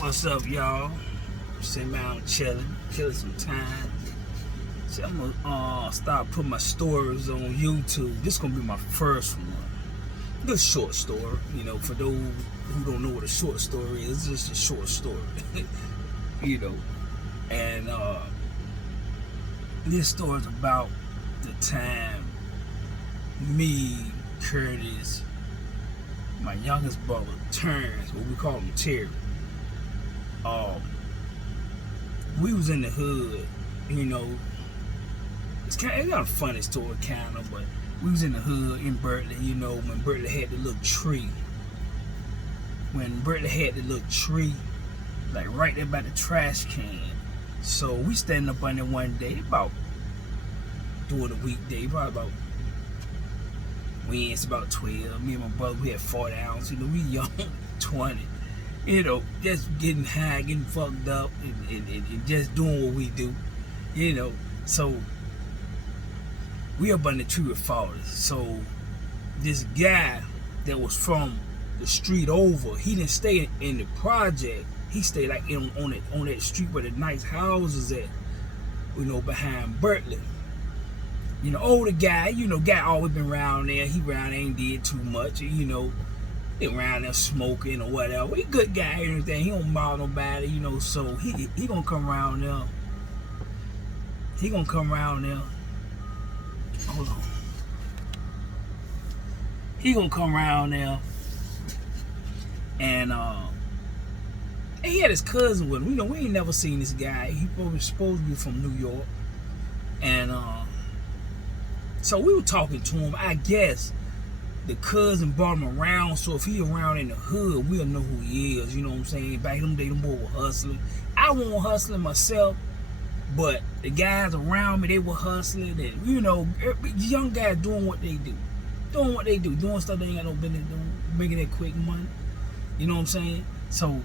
What's up, y'all? Sitting down killing some time. See, I'm gonna start putting my stories on YouTube. This is gonna be my first one. Good short story, for those who don't know what a short story is. It's just a short story, And this story is about the time me, Curtis, my youngest brother, Terrence, what we call him Terry. We was in the hood, it's kind of a funny story, but we was in the hood in Berkeley, when Berkeley had the little tree. Like right there by the trash can. So we standing up on there one day, about during the weekday, probably about Wednesday, about 12. Me and my brother, we had 40 ounces, we young, 20. Just getting high, getting fucked up, and just doing what we do, So we up on the tree with fathers. So this guy that was from the street over, he didn't stay in the project. He stayed like on that street where the nice houses at, behind Berkeley. Older guy, guy always been around there. He around there, ain't did too much, around there smoking or whatever. He good guy and everything. He don't bother nobody, so he gonna come around there. Hold on. He gonna come around there and he had his cousin with him. We ain't never seen this guy. He was supposed to be from New York. And so we were talking to him. I guess the cousin brought him around, so if he around in the hood, we'll know who he is, you know what I'm saying? Back in them days, them boys were hustling. I wasn't hustling myself, but the guys around me, they were hustling, and, young guys doing what they do. Doing stuff they ain't got no business doing, making that quick money, you know what I'm saying? So,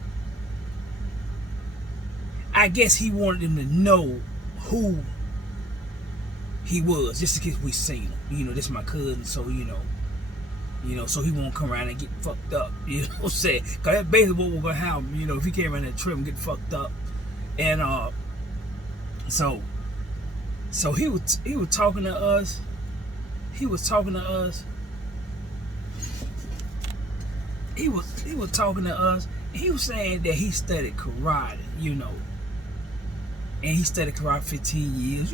I guess he wanted them to know who he was, just in case we seen him. This is my cousin, so, so he won't come around and get fucked up, what I'm saying? Because that's basically what we're going to have, if he came around that trip and get fucked up. And so he was talking to us. He was talking to us, and he was saying that he studied karate, and he studied karate 15 years,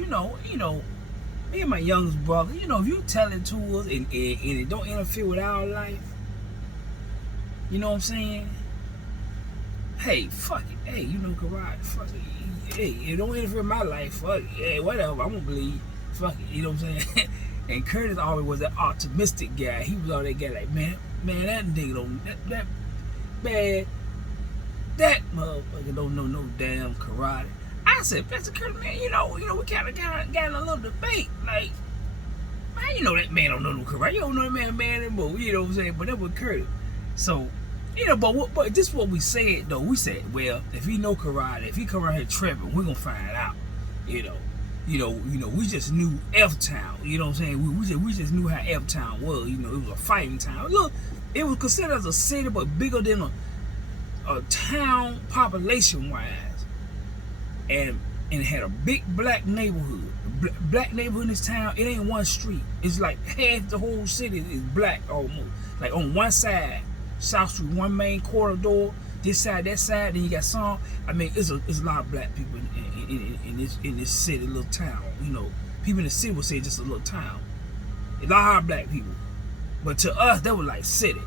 me and my youngest brother, if you tell it to us and it don't interfere with our life, you know what I'm saying? Hey, fuck it. Hey, karate, fuck it. Hey, it don't interfere with my life, fuck it. Hey, whatever, I'm gonna believe. Fuck it, you know what I'm saying? And Curtis always was that optimistic guy. He was all that guy like, man, that nigga don't, that motherfucker don't know no damn karate. I said, Mr. Curtis, man, we kind of got in a little debate. Like, man, that man don't know no karate. You don't know that man anymore. You know what I'm saying? But that was Curtis. So, but this is what we said, though. We said, well, if he know karate, if he come around here tripping, we're going to find out. We just knew F-Town. You know what I'm saying? We just knew how F-Town was. It was a fighting town. Look, it was considered as a city, but bigger than a town population-wise. And it had a big black neighborhood. Black neighborhood in this town, it ain't one street. It's like half the whole city is black almost. Like on one side, South Street, one main corridor, this side, that side, then you got some. I mean, it's a lot of black people in this city, little town. People in the city would say just a little town. A lot of black people. But to us, that was like city.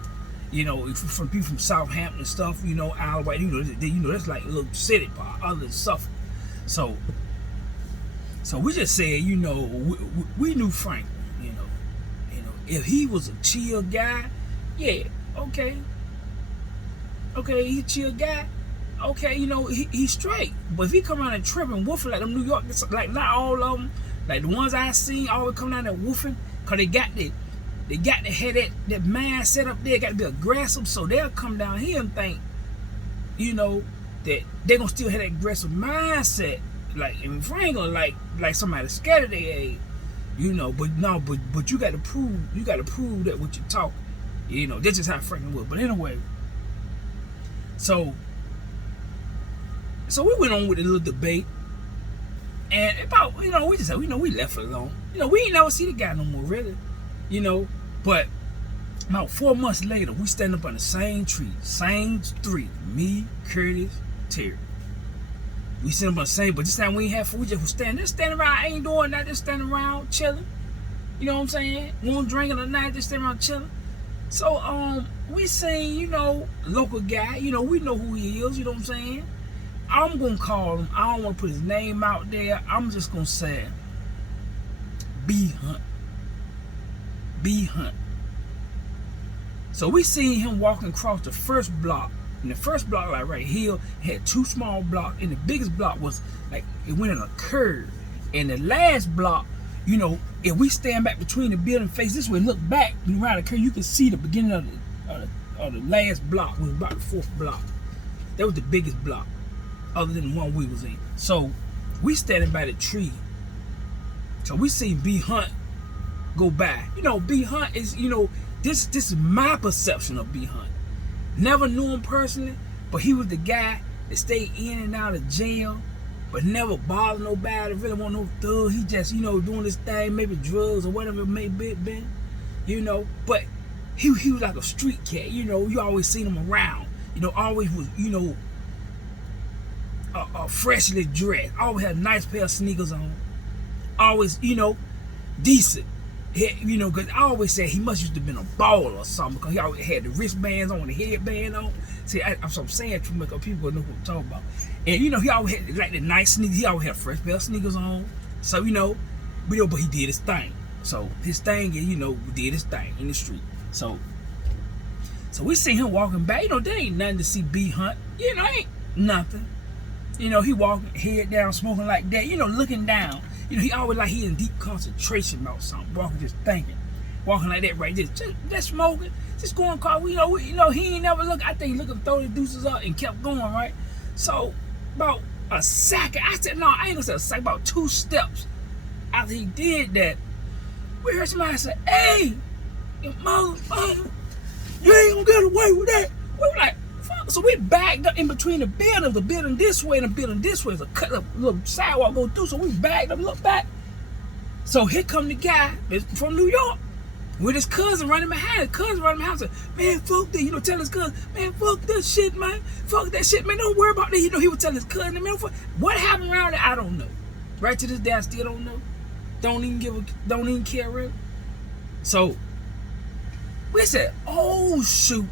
From people from Southampton and stuff, Isle of Wight, that's like a little city part, other than Suffolk. So we just said, we knew Frank, if he was a chill guy, yeah, okay, he a chill guy, okay, he's straight. But if he come around and tripping, woofing like them New York, like not all of them, like the ones I seen always come down there woofing, cause they got to have that mindset up there, got to be aggressive, so they'll come down here and think, that they're going to still have that aggressive mindset. Like, and Frank gonna like somebody scared of their age, but you got to prove that what you're talking. That's just how Frank was. But anyway, so So we went on with a little debate. And about, we just said, we left it alone. We ain't never see the guy no more, really. But about 4 months later, we stand up on the same tree, same three, me, Curtis, Terry. We stand up on the same, but this time we ain't have food. We just was standing around, ain't doing that, just standing around, chilling. You know what I'm saying? One drink of the night, just standing around chilling. So, we seen, local guy, we know who he is, you know what I'm saying? I'm gonna call him. I don't want to put his name out there. I'm just gonna say B Hunt. B Hunt. So we seen him walking across the first block. And the first block, like right here, had 2 small blocks, and the biggest block was like it went in a curve. And the last block, if we stand back between the building, face this way, look back around the curve, you can see the beginning of the last block was about the 4th block. That was the biggest block, other than the one we was in. So we standing by the tree. So we seen B Hunt go by. B Hunt is, this is my perception of B Hunt. Never knew him personally, but he was the guy that stayed in and out of jail, but never bothered nobody, really want no thug. He just, doing this thing, maybe drugs or whatever it may be been, but he was like a street cat, you always seen him around, always was, freshly dressed, always had a nice pair of sneakers on, always, decent. Because I always said he must used to have been a baller or something, because he always had the wristbands on, the headband on. See, I'm saying to make people know what I'm talking about. And, he always had like the nice sneakers. He always had a fresh pair of sneakers on. So, but he did his thing. So his thing is, did his thing in the street. So we seen him walking back. There ain't nothing to see B Hunt. Ain't nothing. He walking head down, smoking like that. Looking down. He always like he in deep concentration about something. Walking, just thinking. Walking like that, right? Just smoking. Just going car. He ain't never look. I think he looking, throw the deuces up and kept going, right? So about a second, I said, no, I ain't gonna say a second, about 2 steps after he did that, we heard somebody say, hey, you motherfucker, you ain't gonna get away with that. We were like, fuck. So we backed up in between the building this way and the building this way. There's a cut up little sidewalk go through. So we backed up, look back. So here come the guy from New York with his cousin running behind. His cousin running behind. Said, man, fuck that. Tell his cousin, man, fuck that shit, man. Fuck that shit, man. Don't worry about that. He would tell his cousin, man, what happened around there, I don't know. Right to this day, I still don't know. Don't even care, really. So we said, oh shoot,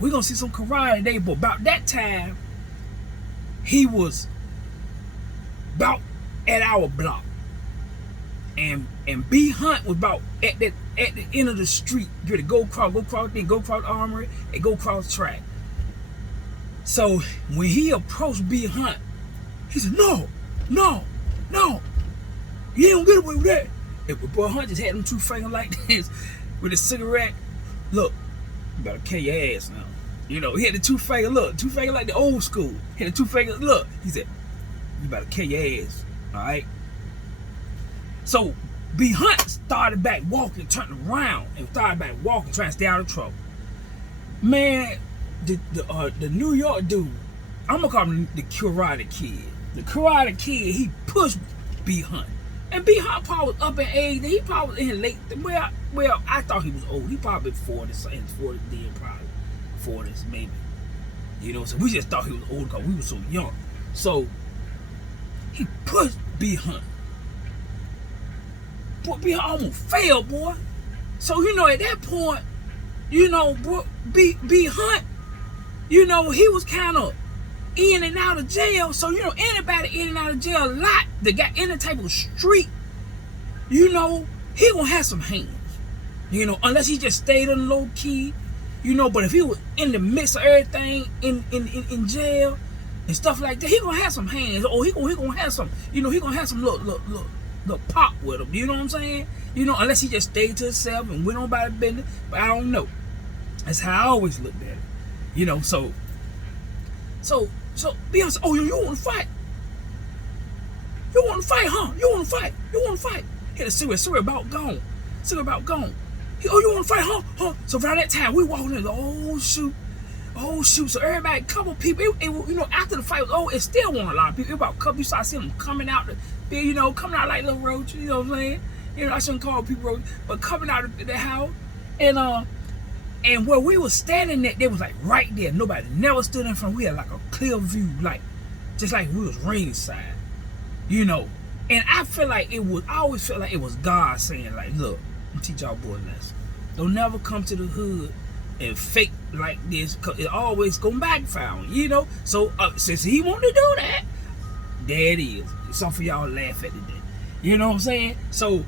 we're gonna see some karate today. But about that time, he was about at our block. And B Hunt was about at the end of the street. You had to go across Armory, and go across the track. So when he approached B Hunt, he said, no, you ain't gonna get away with that. And boy Hunt just had them 2 fingers like this with a cigarette. Look, you better kill your ass now. He had the 2 fingers, look, 2 fingers like the old school. He had the 2 fingers, look. He said, you better kill your ass, all right? So B Hunt started back walking, turned around, and started back walking, trying to stay out of trouble. Man, the New York dude, I'm gonna call him the Karate Kid. The Karate Kid, he pushed B Hunt. And B Hunt probably was up in age. He probably was in late. Well, I thought he was old. He probably 40, something 40 then, probably 40s maybe. So we just thought he was old because we were so young. So he pushed B Hunt. Boy, B Hunt almost failed, boy. So at that point, bro, B Hunt, he was kind of in and out of jail. So anybody in and out of jail a lot that got any type of street, he gonna have some hands. Unless he just stayed on low key, but if he was in the midst of everything in jail and stuff like that, he gonna have some hands, or he gonna have some, he gonna have some little pop with him. You know what I'm saying? Unless he just stayed to himself and went on by the business. But I don't know. That's how I always looked at it. So Beyonce, oh, you want to fight? You want to fight, huh? You want to fight? Hit a cigarette about gone. Oh, you want to fight, huh? So around that time, we walking in, oh shoot, Oh shoot! So everybody, couple people, you know, after the fight was over, it still wasn't a lot of people. It about a couple. You start seeing them coming out, you know, coming out like little roaches. You know what I'm saying? You know, I shouldn't call people roaches, but coming out of the house, and where we was standing at, they was like right there. Nobody never stood in front. We had like a clear view, like just like we was ringside, you know. And I feel like it was. I always felt like it was God saying, like, look, I'm gonna teach y'all boys this. Don't never come to the hood and fake like this, cause it always gonna backfire, you know. So since he wanted to do that, there it is. Some for y'all laugh at today, you know what I'm saying? So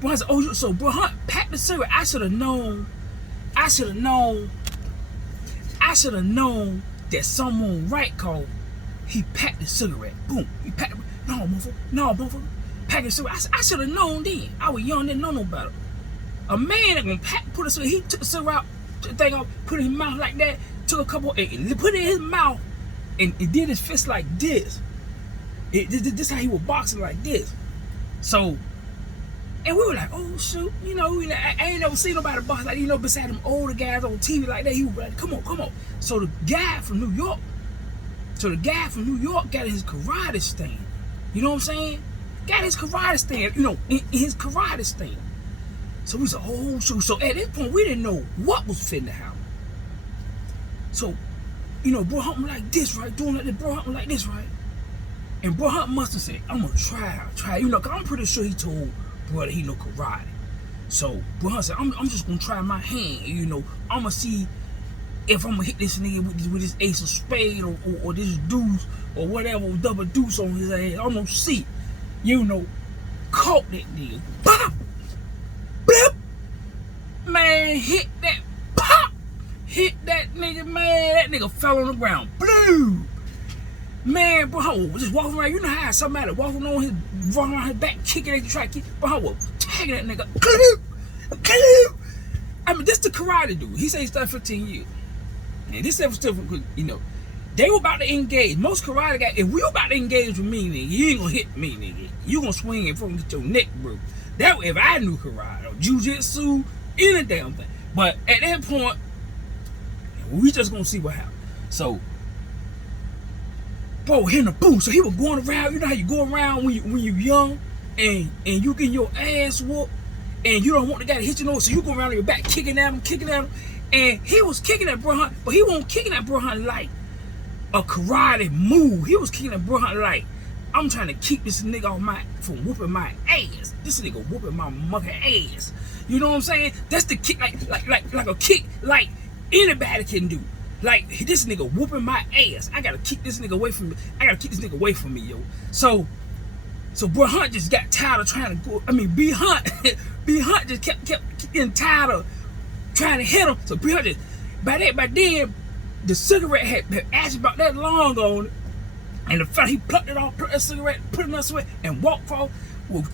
bro, I said, oh, so bro Hunt packed the cigarette. I should have known that someone right called. He packed the cigarette. Boom. He packed. No, motherfucker. Packed the cigarette. I should have known then. I was young, didn't know no better. A man that gonna put a cigarette, he took the cigarette out, thing off, put it in his mouth like that, took a couple, and put it in his mouth, and it did his fist like this. This how he was boxing like this. So, and we were like, oh shoot, you know, I ain't never seen nobody box like, you know, beside them older guys on TV like that. He was like, come on. So the guy from New York got his karate stand. You know what I'm saying? Got his karate stand, you know, in his karate stand. So we said, oh shoot. So at this point, we didn't know what was finna happen. So, you know, bro Hunt like this, right? Doing like this, bro Hunt like this, right? And bro Hunt must have said, I'm gonna try, you know, cause I'm pretty sure he told bro that he know karate. So bro Hunt said, I'm just gonna try my hand, you know, I'm gonna see if I'm gonna hit this nigga with this ace of spade or this deuce or whatever, double deuce on his ass. I'm gonna see, you know, caught that nigga. Pop! Blip! Man, hit that, pop! Hit that nigga, man. That nigga fell on the ground. Blue! Man, bro, I was just walking around. You know how somebody walking around his back, kicking at the track, bro, I was tagging that nigga. I mean, this the karate dude. He said he started 15 years. And this was still, you know, they were about to engage. Most karate guys, if we were about to engage with me, nigga, you ain't gonna hit me, nigga. You gonna swing and from get your neck broke. That if I knew karate or jujitsu, any damn thing. But at that point, we just gonna see what happens. So, bro, hitting the boom. So he was going around. You know how you go around when you young, and you getting your ass whooped, and you don't want the guy to hit you nose, so you go around on your back kicking at him. And he was kicking at Bro Hunt, but he wasn't kicking at Bro Hunt like a karate move. He was kicking at Bro Hunt like, I'm trying to keep this nigga off from whooping my ass. This nigga whooping my monkey ass. You know what I'm saying? That's the kick, like a kick like anybody can do. Like, this nigga whooping my ass. I gotta keep this nigga away from me. Yo. So Bro Hunt just got tired of trying to go. I mean, B Hunt just kept getting tired of trying to hit him. So B Hunt just, by then, the cigarette had asked about that long on it. And the fact he plucked it off, put that cigarette, put it in the sweat, and walked off,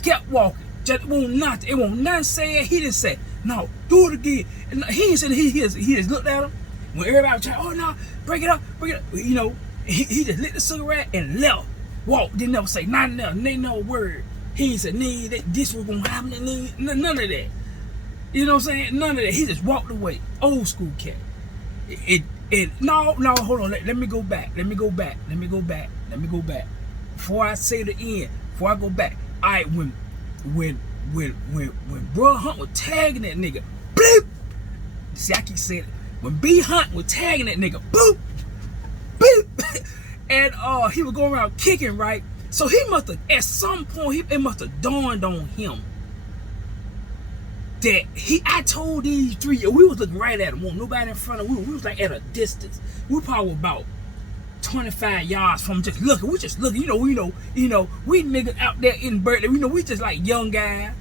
kept walking. Just won't nothing. It won't nothing say it. He didn't say, no, do it again. And he didn't say he just looked at him. When everybody was trying, oh no, break it up. You know, he just lit the cigarette and left. Walked, didn't never say nothing else, ain't no word. He ain't said, this was gonna happen, none of that. You know what I'm saying? None of that. He just walked away. Old school cat. No, hold on. Let me go back. Before I say the end, before I go back. All right, when Bro Hunt was tagging that nigga, bloop. See, I keep saying it. When B Hunt was tagging that nigga, boop, boop, and he was going around kicking, right? So he must have, at some point, it must have dawned on him that I told these three, we was looking right at him, wasn't nobody in front of him. We was like at a distance. We probably about 25 yards from just looking. We just looking, we niggas out there in Berkeley, we just like young guys,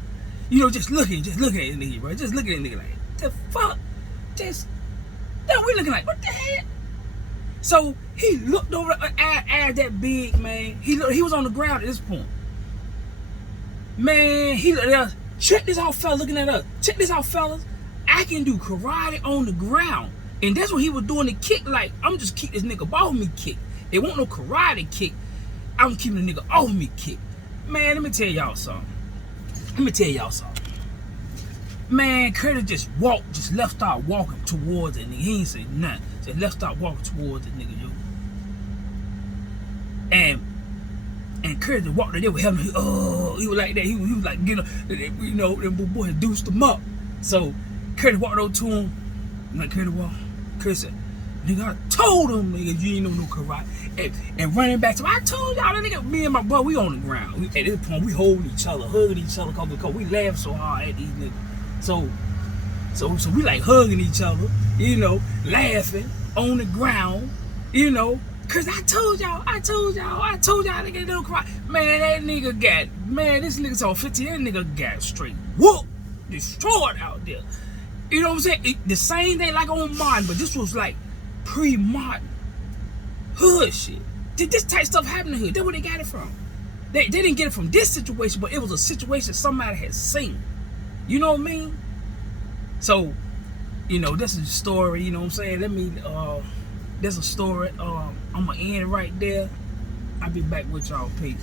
just looking at this nigga, bro. Just looking at the nigga like, the fuck? We looking like, what the hell? So he looked over at that big man. He was on the ground at this point. Man, he looked at us. Check this out, fellas, looking at us. Check this out, fellas. I can do karate on the ground. And that's what he was doing, the kick. Like, I'm just keep this nigga off me kick. It won't no karate kick. I'm keeping the nigga off me kick. Man, let me tell y'all something. Man, Curtis just left start walking towards it, nigga. He ain't say nothing. Just left start walking towards it, nigga, yo. And Curtis walked there with him. He was like that. He was like, you know, the boy had deuced him up. So Curtis walked over to him. Like Curtis said, nigga, I told him, nigga, you ain't know no karate. And running back to him, I told y'all, that nigga, me and my brother, we on the ground. At this point, we holding each other, hugging each other, because we laugh so hard at these niggas. So we like hugging each other, you know, laughing on the ground, you know. Cause I told y'all, nigga, don't cry. Man, that nigga this nigga saw 15, that nigga got straight whoop, destroyed out there. You know what I'm saying? The same thing like on Martin, but this was like pre-Martin. Hood shit. Did this type stuff happen in the hood? That's where they got it from. They didn't get it from this situation, but it was a situation somebody had seen. You know what I mean? So, you know, this is a story, you know what I'm saying? There's a story. I'm gonna end it right there. I'll be back with y'all. Peace.